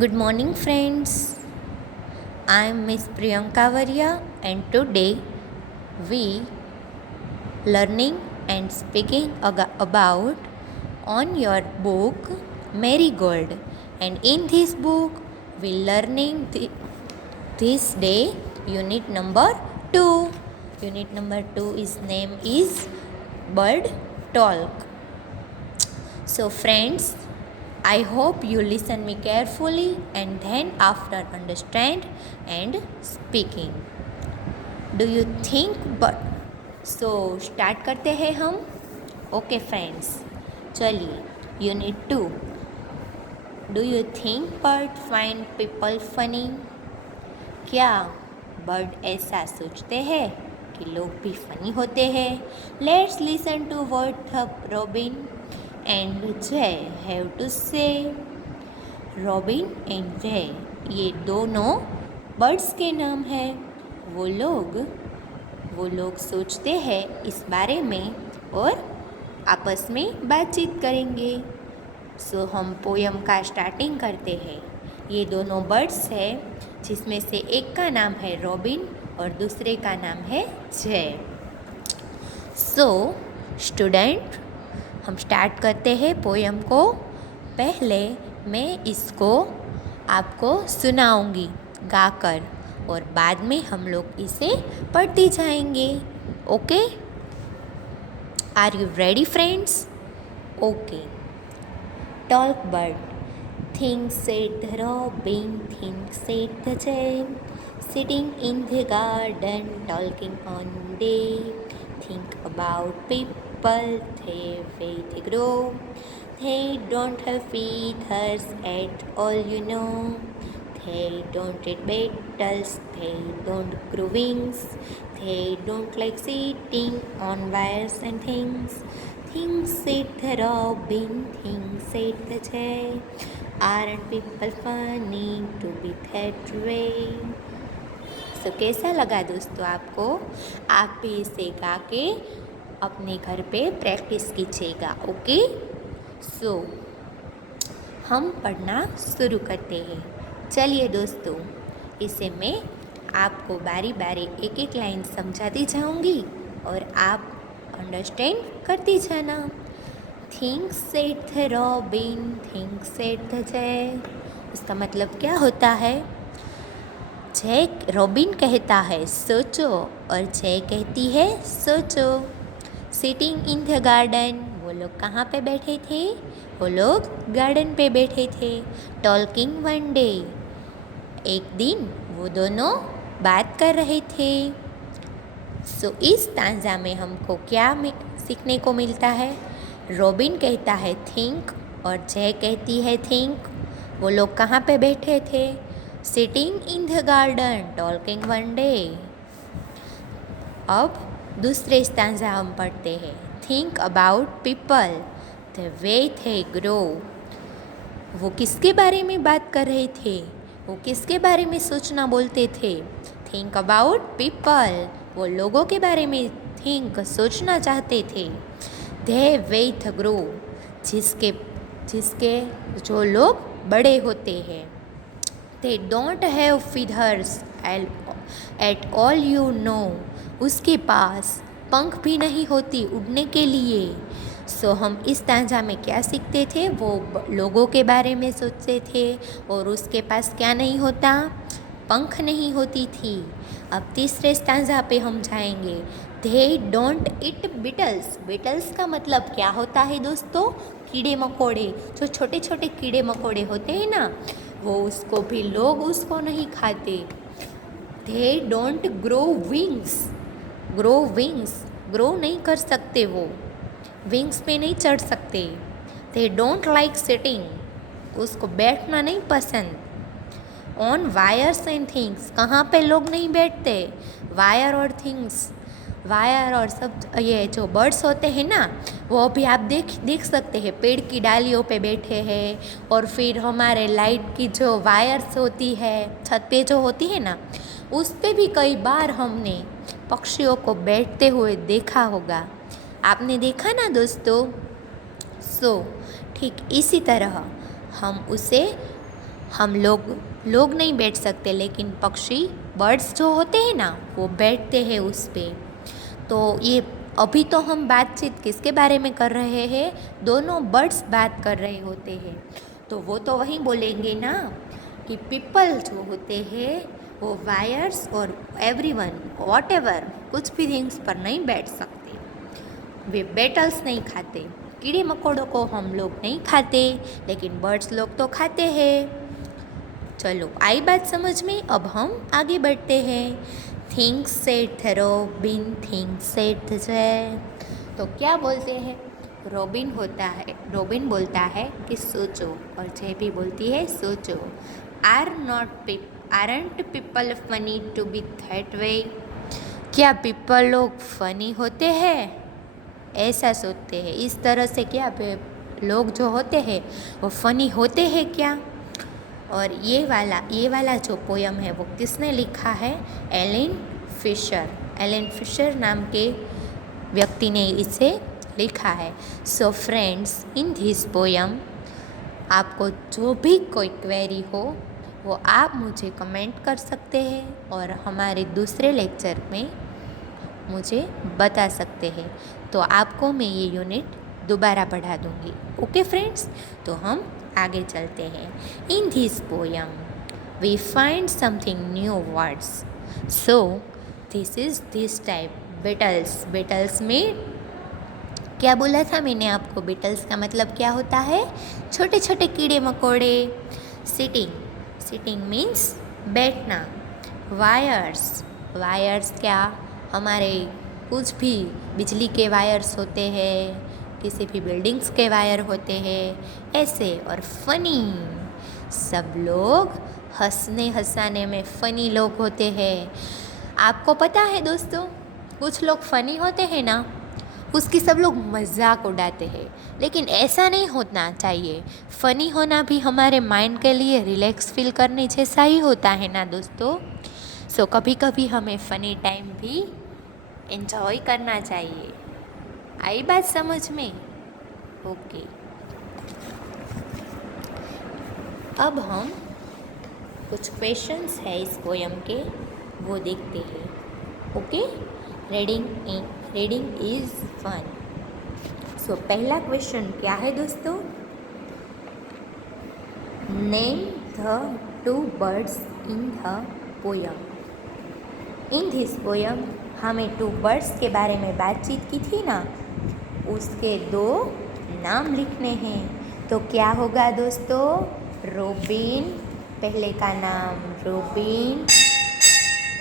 Good morning, friends. I am Miss Priyanka Varia, and today we learning and speaking about on your book Marigold. And in this book, we learning this day unit number 2. Unit number 2 is name is Bird Talk. So friends, I hope you listen me carefully and then after understand and speaking. Do you think but so start करते हैं हम. Okay friends, चलिए. Unit 2. Do you think bird find people funny? क्या bird ऐसा सोचते हैं कि लोग भी फनी होते हैं? Let's listen to what Robin and Jay have to say. Robin and Jay ये दोनों बर्ड्स के नाम हैं. वो लोग सोचते हैं इस बारे में और आपस में बातचीत करेंगे. सो हम पोयम का स्टार्टिंग करते हैं. ये दोनों बर्ड्स हैं जिसमें से एक का नाम है रॉबिन और दूसरे का नाम है जय. सो स्टूडेंट, हम स्टार्ट करते हैं पोयम को. पहले मैं इसको आपको सुनाऊंगी गाकर और बाद में हम लोग इसे पढ़ते जाएंगे. Okay, are you ready friends? Okay. Talk bird. Think said the robin, think said the jay, sitting in the garden talking on day. Think about people, they way they grow. They don't have feathers at all, you know. They don't eat beetles, they don't grow wings. They don't like sitting on wires and things. Things said the robin, things said the jay. Aren't people funny to be that way? So, कैसा लगा दोस्तों आपको? आप भी इसे गा के अपने घर पे प्रैक्टिस कीजिएगा. ओके. सो हम पढ़ना शुरू करते हैं. चलिए दोस्तों, इसे मैं आपको बारी बारी एक एक लाइन समझाती जाऊंगी और आप अंडरस्टैंड करती जाना. Think said the robin, think said the जय. इसका मतलब क्या होता है? जय रॉबिन कहता है सोचो और जय कहती है सोचो. सिटिंग इन द गार्डन, वो लोग कहाँ पे बैठे थे? वो लोग गार्डन पे बैठे थे. टॉकिंग वन डे, एक दिन वो दोनों बात कर रहे थे. सो इस तांजा में हमको क्या सीखने को मिलता है? रॉबिन कहता है थिंक और जय कहती है थिंक. वो लोग कहाँ पे बैठे थे? Sitting in the garden talking one day. अब दूसरे स्टांजा हम पढ़ते हैं. Think about people, the way they grow. वो किसके बारे में बात कर रहे थे? वो किसके बारे में सोचना बोलते थे? थिंक अबाउट पीपल, वो लोगों के बारे में थिंक सोचना चाहते थे. दे वेथ ग्रो, जिसके जो लोग बड़े होते हैं. They don't have feathers at all, you know. उसके पास पंख भी नहीं होती उड़ने के लिए. सो हम इस तांजा में क्या सीखते थे? वो लोगों के बारे में सोचते थे और उसके पास क्या नहीं होता? पंख नहीं होती थी. अब तीसरे स्टांजा पे हम जाएंगे. They don't eat beetles. Beetles का मतलब क्या होता है दोस्तों? कीड़े मकोड़े. जो छोटे छोटे कीड़े मकोड़े होते हैं ना, वो उसको भी लोग उसको नहीं खाते. They don't grow wings. Grow नहीं कर सकते, वो विंग्स पे नहीं चढ़ सकते. दे डोंट लाइक सिटिंग, उसको बैठना नहीं पसंद. ऑन वायर्स एंड थिंग्स, कहाँ पे लोग नहीं बैठते? वायर और थिंग्स, वायर और सब ये जो बर्ड्स होते हैं ना, वो भी आप देख सकते हैं पेड़ की डालियों पे बैठे हैं. और फिर हमारे लाइट की जो वायर्स होती है छत पे जो होती है ना, उस पे भी कई बार हमने पक्षियों को बैठते हुए देखा होगा. आपने देखा ना दोस्तों? सो ठीक इसी तरह हम उसे हम लोग नहीं बैठ सकते, लेकिन पक्षी बर्ड्स जो होते हैं ना वो बैठते हैं उस पे। तो ये अभी तो हम बातचीत किसके बारे में कर रहे हैं, दोनों बर्ड्स बात कर रहे होते हैं। तो वो तो वही बोलेंगे ना कि पीपल जो होते हैं वो वायर्स और एवरीवन व्हाटएवर कुछ भी थिंग्स पर नहीं बैठ सकते। वे बेटल्स नहीं खाते, कीड़े मकोड़ों को हम लोग नहीं खाते, लेकिन बर्ड्स लोग तो खाते हैं। चलो आई बात समझ में, अब हम आगे बढ़ते हैं। थिंग्स सेड थे रोबिन, थिंग्स सेड थे। तो क्या बोलते हैं, रोबिन बोलता है कि सोचो, और जय भी बोलती है सोचो। Aren't people funny to be that way? क्या पीपल लोग फनी होते हैं? ऐसा सोचते हैं, इस तरह से क्या लोग जो होते हैं वो फनी होते हैं क्या? और ये वाला जो पोयम है वो किसने लिखा है? एलन फिशर नाम के व्यक्ति ने इसे लिखा है। So friends, in this poem आपको जो भी कोई क्वेरी हो वो आप मुझे कमेंट कर सकते हैं और हमारे दूसरे लेक्चर में मुझे बता सकते हैं, तो आपको मैं ये यूनिट दोबारा पढ़ा दूँगी। ओके फ्रेंड्स, तो हम आगे चलते हैं। In this poem we find something new words, so this type beetles में क्या बोला था मैंने आपको? बेटल्स का मतलब क्या होता है? छोटे छोटे कीड़े मकोड़े। सिटिंग मीन्स बैठना। वायर्स क्या? हमारे कुछ भी बिजली के वायर्स होते हैं, किसी भी बिल्डिंग्स के वायर होते हैं ऐसे। और फनी, सब लोग हंसाने में फनी लोग होते हैं। आपको पता है दोस्तों, कुछ लोग फनी होते हैं ना, उसकी सब लोग मजाक उड़ाते हैं, लेकिन ऐसा नहीं होना चाहिए। फ़नी होना भी हमारे माइंड के लिए रिलैक्स फील करने जैसा ही होता है ना दोस्तों। सो कभी कभी हमें फ़नी टाइम भी एंजॉय करना चाहिए। आई बात समझ में? ओके, अब हम कुछ क्वेश्चंस है इस पोयम के, वो देखते हैं। Okay, reading is fun. So पहला क्वेश्चन क्या है दोस्तों? Name the two birds in the poem. In this poem हमें टू बर्ड्स के बारे में बातचीत की थी ना, उसके दो नाम लिखने हैं। तो क्या होगा दोस्तों? रोबिन, पहले का नाम रोबिन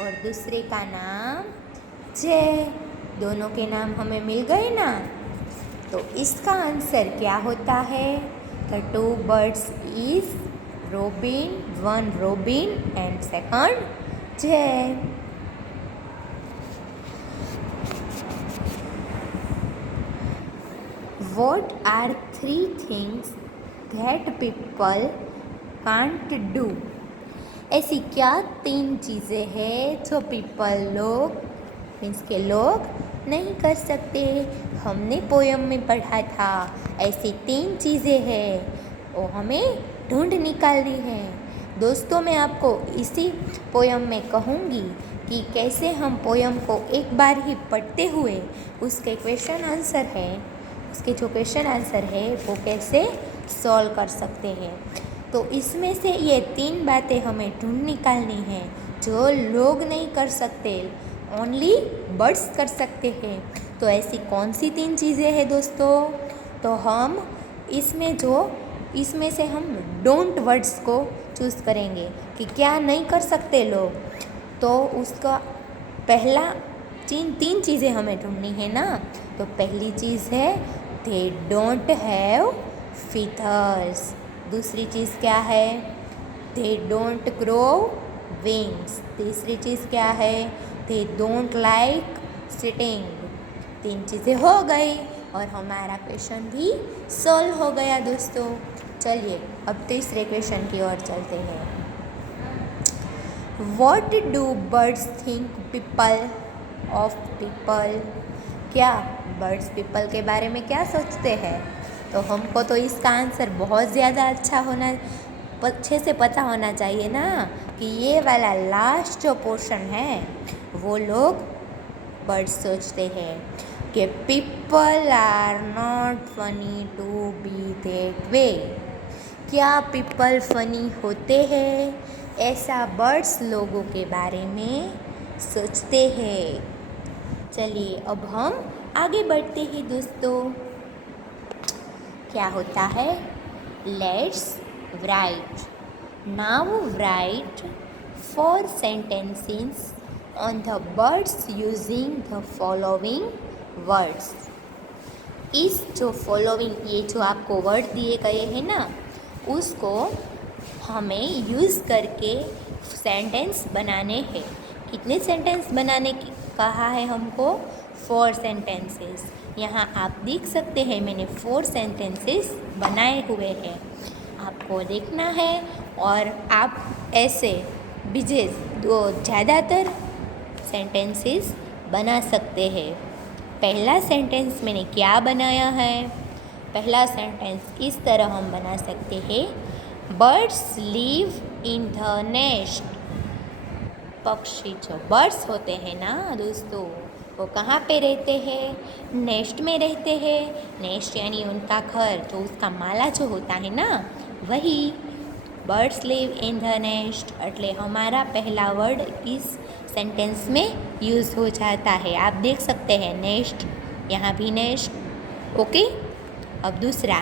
और दूसरे का नाम जय। दोनों के नाम हमें मिल गए ना, तो इसका आंसर क्या होता है? The two birds is robin, one robin and second जय। What are three things that people can't do? ऐसी क्या तीन चीज़ें हैं जो पीपल लोग मीन्स के लोग नहीं कर सकते? हमने पोयम में पढ़ा था ऐसी तीन चीज़ें हैं, वो हमें ढूंढ निकालनी है। दोस्तों, मैं आपको इसी पोयम में कहूँगी कि कैसे हम पोयम को एक बार ही पढ़ते हुए उसके जो क्वेश्चन आंसर है वो कैसे सॉल्व कर सकते हैं। तो इसमें से ये तीन बातें हमें ढूंढ निकालनी है जो लोग नहीं कर सकते, ओनली बर्ड्स कर सकते हैं। तो ऐसी कौन सी तीन चीज़ें हैं दोस्तों? तो हम इसमें से हम डोंट वर्ड्स को चूज़ करेंगे कि क्या नहीं कर सकते लोग। तो उसका पहला तीन चीज़ें हमें ढूंढनी है ना। तो पहली चीज़ है दे डोंट हैव फीथर्स। दूसरी चीज़ क्या है? They don't grow wings. तीसरी चीज़ क्या है? They don't like sitting. तीन चीज़ें हो गई और हमारा क्वेश्चन भी सॉल्व हो गया दोस्तों। चलिए अब तीसरे क्वेश्चन की ओर चलते हैं। What do birds think people of people? क्या बर्ड्स पीपल के बारे में क्या सोचते हैं? तो हमको तो इसका आंसर बहुत ज़्यादा अच्छा होना अच्छे से पता होना चाहिए ना कि ये वाला लास्ट जो पोर्शन है वो लोग बर्ड्स सोचते हैं कि people are not funny to be that way. क्या पीपल फनी होते हैं? ऐसा बर्ड्स लोगों के बारे में सोचते हैं। चलिए अब हम आगे बढ़ते हैं दोस्तों। क्या होता है? Let's write. Now right 4 sentences on the birds using the following words। इस जो फॉलोइंग ये जो आपको वर्ड दिए गए हैं ना उसको हमें यूज़ करके सेंटेंस बनाने हैं। कितने सेंटेंस बनाने की कहा है हमको? 4 sentences। यहाँ आप देख सकते हैं मैंने 4 sentences बनाए हुए हैं, आपको देखना है और आप ऐसे बीजे दो ज़्यादातर सेंटेंसेस बना सकते हैं। पहला सेंटेंस मैंने क्या बनाया है? पहला सेंटेंस इस तरह हम बना सकते हैं, birds live in the nest. पक्षी जो बर्ड्स होते हैं ना दोस्तों वो कहाँ पे रहते हैं? नेस्ट में रहते हैं। नेस्ट यानी उनका घर, तो उसका माला जो होता है ना वही। Birds live in the nest એટલે हमारा पहला वर्ड इस सेंटेंस में यूज़ हो जाता है। आप देख सकते हैं नेस्ट, यहाँ भी नेस्ट। ओके। अब दूसरा,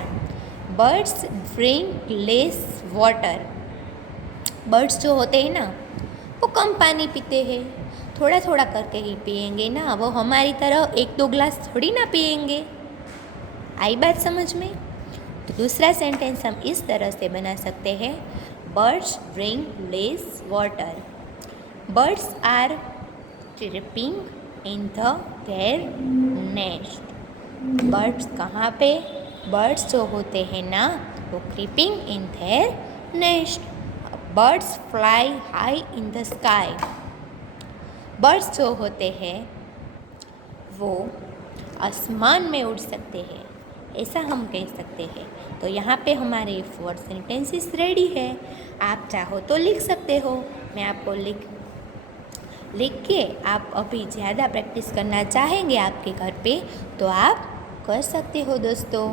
birds drink less water. Birds जो होते हैं ना वो कम पानी पीते हैं, थोड़ा थोड़ा करके ही पिएंगे ना, वो हमारी तरह 1-2 ग्लास थोड़ी ना पिएंगे। आई बात समझ में? तो दूसरा सेंटेंस हम इस तरह से बना सकते हैं, birds drink less water. Birds are tripping in the their nest. Birds कहाँ पे? बर्ड्स जो होते हैं ना वो creeping in their nest. Birds fly high in the sky. Birds जो होते हैं वो आसमान में उड़ सकते हैं, ऐसा हम कह सकते हैं। तो यहाँ पे हमारे 4 सेंटेंसेस रेडी है। आप चाहो तो लिख सकते हो, मैं आपको लिख के आप अभी ज़्यादा प्रैक्टिस करना चाहेंगे आपके घर पे तो आप कर सकते हो दोस्तों।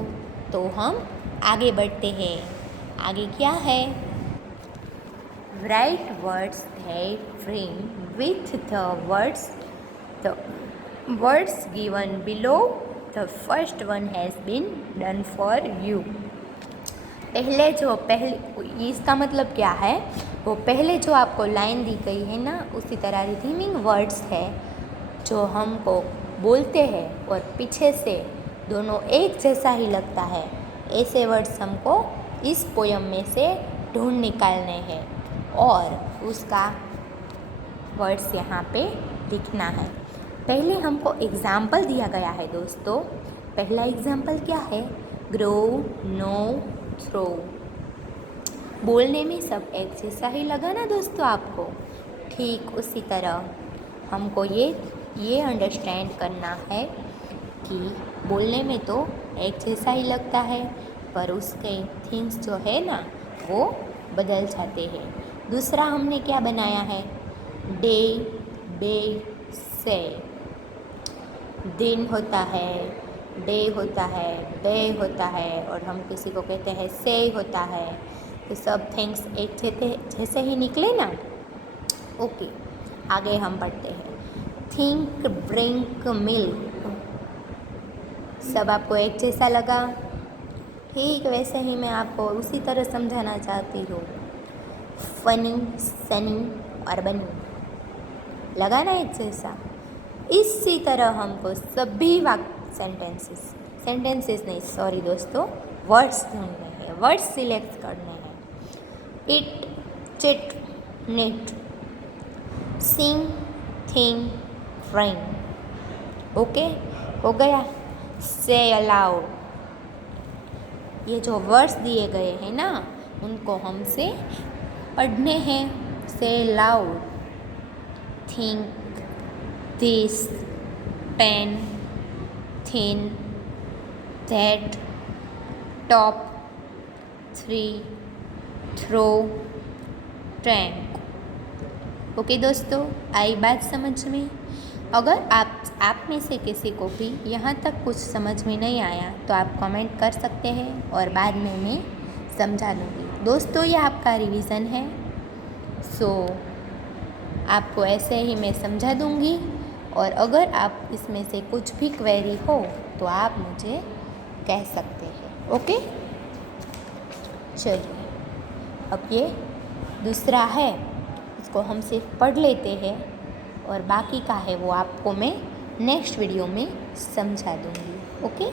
तो हम आगे बढ़ते हैं। आगे क्या है? Write words that rhyme with the words given below. The first one has been done for you. पहले इसका मतलब क्या है? वो पहले जो आपको लाइन दी गई है ना उसी तरह रिथमिंग वर्ड्स है जो हमको बोलते हैं और पीछे से दोनों एक जैसा ही लगता है, ऐसे वर्ड्स हमको इस पोयम में से ढूंढ निकालने हैं और उसका वर्ड्स यहाँ पे लिखना है। पहले हमको एग्ज़ाम्पल दिया गया है दोस्तों। पहला एग्ज़ाम्पल क्या है? Grow, no, throw. बोलने में सब एक जैसा ही लगा ना दोस्तों आपको? ठीक उसी तरह हमको ये अंडरस्टैंड करना है कि बोलने में तो एक जैसा ही लगता है पर उसके थिंग्स जो है ना वो बदल जाते हैं। दूसरा हमने क्या बनाया है? डे, डे, से। दिन होता है, डे होता है, डे होता है और हम किसी को कहते हैं से होता है। तो सब थिंग्स एक जैसे ही निकले ना। ओके, आगे हम पढ़ते हैं। Think, drink, milk. सब आपको एक जैसा लगा? ठीक वैसे ही मैं आपको उसी तरह समझाना चाहती हूँ। फनी, सनी और बनी, लगा ना एक जैसा? इसी तरह हमको सभी सेंटेंसेस नहीं, सॉरी दोस्तों, वर्ड्स ढूंढने हैं, वर्ड्स सिलेक्ट करने हैं। It, chit, nit, sing, thing, train. Okay, हो गया? से अलाउड। ये जो वर्ड्स दिए गए हैं ना उनको हमसे पढ़ने हैं। Say loud, think, this, pen, thin, that, top, 3, throw, thank. Okay दोस्तों, आई बात समझ में? अगर आप में से किसी को भी यहाँ तक कुछ समझ में नहीं आया तो आप कमेंट कर सकते हैं और बाद में मैं समझा दूँगी। दोस्तों, ये आपका रिवीज़न है, सो आपको ऐसे ही मैं समझा दूँगी, और अगर आप इसमें से कुछ भी क्वेरी हो तो आप मुझे कह सकते हैं। ओके, चलिए अब ये दूसरा है, इसको हम सिर्फ पढ़ लेते हैं और बाकी का है वो आपको मैं नेक्स्ट वीडियो में समझा दूँगी। ओके।